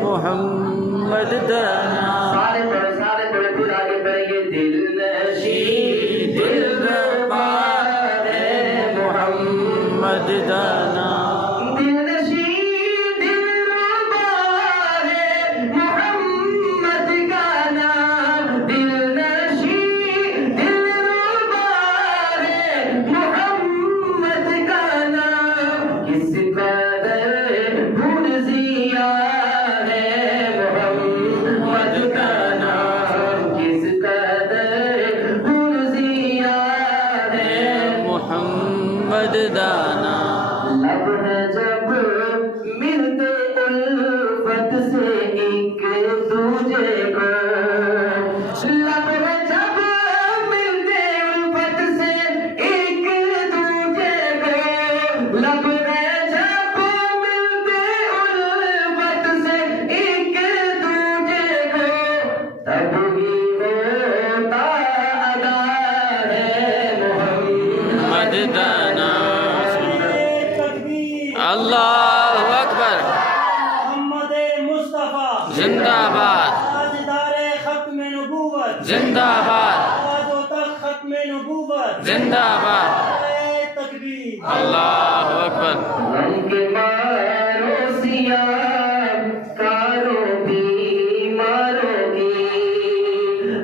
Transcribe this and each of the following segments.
محمد دانا سارے بڑے پھر آگے بڑھیں گے دل نشین دلربا ہے محمد دانا محمد دانا لب ہے جب ملتے الفت سے ایک دوجے کو لب ہے جب ملتے الفت سے ایک دوجے کو لب ہے جب ملتے الفت سے ایک دوجے کو تب ہی ہوتا ادا ہے محمد دانا اللہ اکبر محمد مصطفیٰ زندہ باد تاجدار ختم نبوت زندہ باد تاج و تخت ختم نبوت زندہ باد نعرہ تکبیر اللہ اکبر غم کے مارو سیاہ کارو بیماروں کی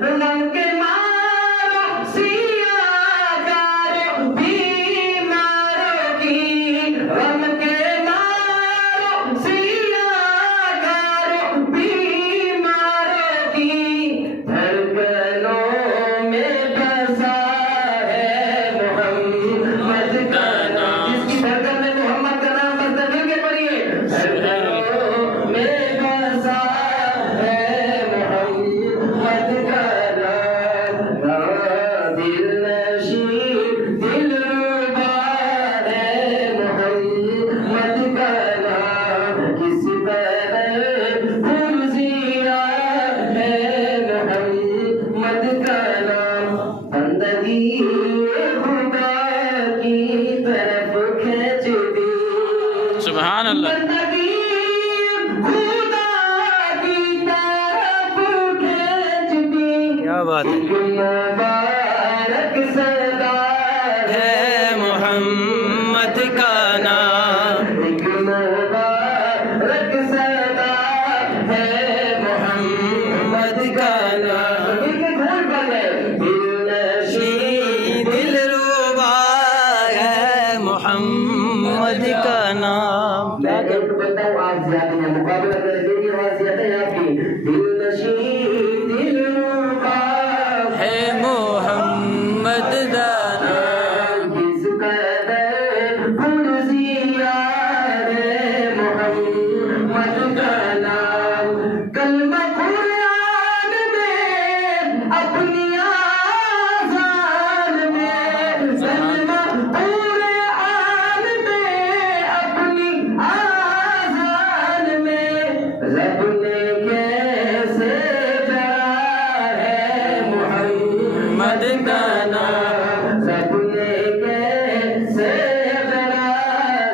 غم کے مارو سیاہ کارو بیماروں کی غم کے مارو سیاہ کارو بیماروں کی دھڑکنوں میں بسا ہے محمد کا نام جس کی دھڑکن میں محمد کا نام بستا دل کے پڑھیے دھڑکنوں میں بسا ہے محمد کا نام دل نشین دلربا ہے محمد کا نام کس طرح پرزیا ہے محمد کا نام بندگی خدا کی طرف کھینچ دی سبحان اللہ بندگی خدا کی طرف کھینچ دی کیا بات ہے مبارک صدا ہے محمد کا نام ایک مبارک صدا ہے محمد کا نام دل نشین دلربا ہے محمد کا نام میں بتاؤں آواز زیادہ ہے مقابلہ کرنے کی آواز زیادہ ہے آپ کی دل نشین دلربا ہے محمد دانا کس قدر پرزیا ہے محمد کا نام کلمہ قرآن میں اپنی آذان میں کلمہ قرآن میں اپنی آذان میں رب نے کیسے ڈرا ہے محمد کا نام رب نے کیسے ڈرا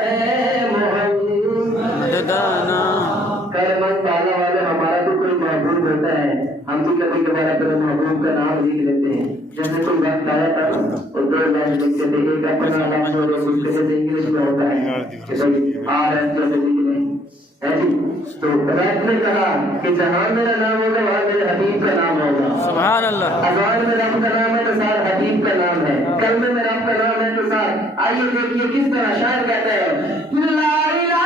ہے محمد کا نام کرمت والا والا ہمارا تو کوئی محبوب ہوتا ہے ہم تو کبھی کبھار اپنے محبوب کا نام لکھ لیتے ہیں جیسے کوئی وقت آیا تھا اور دو لائن لکھتے تھے ایک اپنا لفظ اور دوسرے سے انگلش میں ہوتا ہے کہ بھائی آر ایس جو لکھ لیں ہے جی تو رب نے کہا کہ جہاں میرا نام ہوگا وہاں میرے حبیب کا نام ہوگا سبحان اللہ اذان میں رب کا نام ہے تو ساتھ حبیب کا نام ہے کلمے میں رب کا نام ہے تو ساتھ آئیے دیکھیے کس طرح شاعر کہتا ہے لا الہ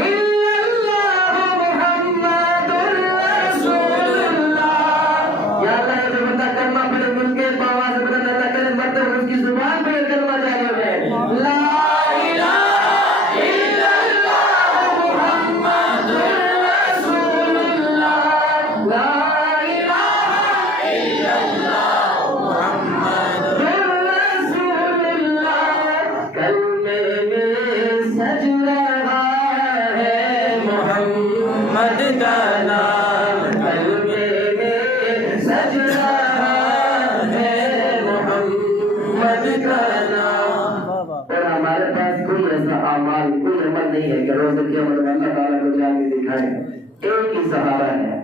الا اللہ محمد رسول اللہ یا اللہ جو بندہ کلمہ پڑھے مل کے آواز سے بلند اللہ کرے مطلب اس کی زبان پہ یہ کلمہ جاری ہو جائے لا الہ الا اللہ محمد رسول اللہ لا الہ الا اللہ محمد رسول اللہ کلمے میں سج رہا ہے محمد کا نام کلمے میں سج سہارا ہے،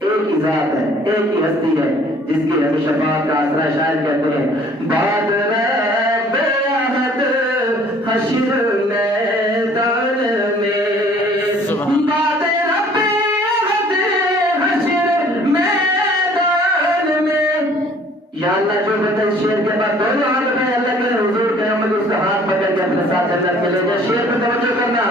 ایک ہی ذات ہے، ایک ہی ہستی ہے جس کی ہم شفاعت کا آسرا شاعر کہتے ہیں باد رب احد حشر میدان میں، باد رب احد حشر میدان میں۔ یا اللہ جو بندہ اس شعر کے بعد دونوں ہاتھ اٹھائے اللہ کے حضور قیامت اس کا ہاتھ پکڑ کے اپنے ساتھ جنت کے لے جائے۔ شعر پہ توجہ کرنا،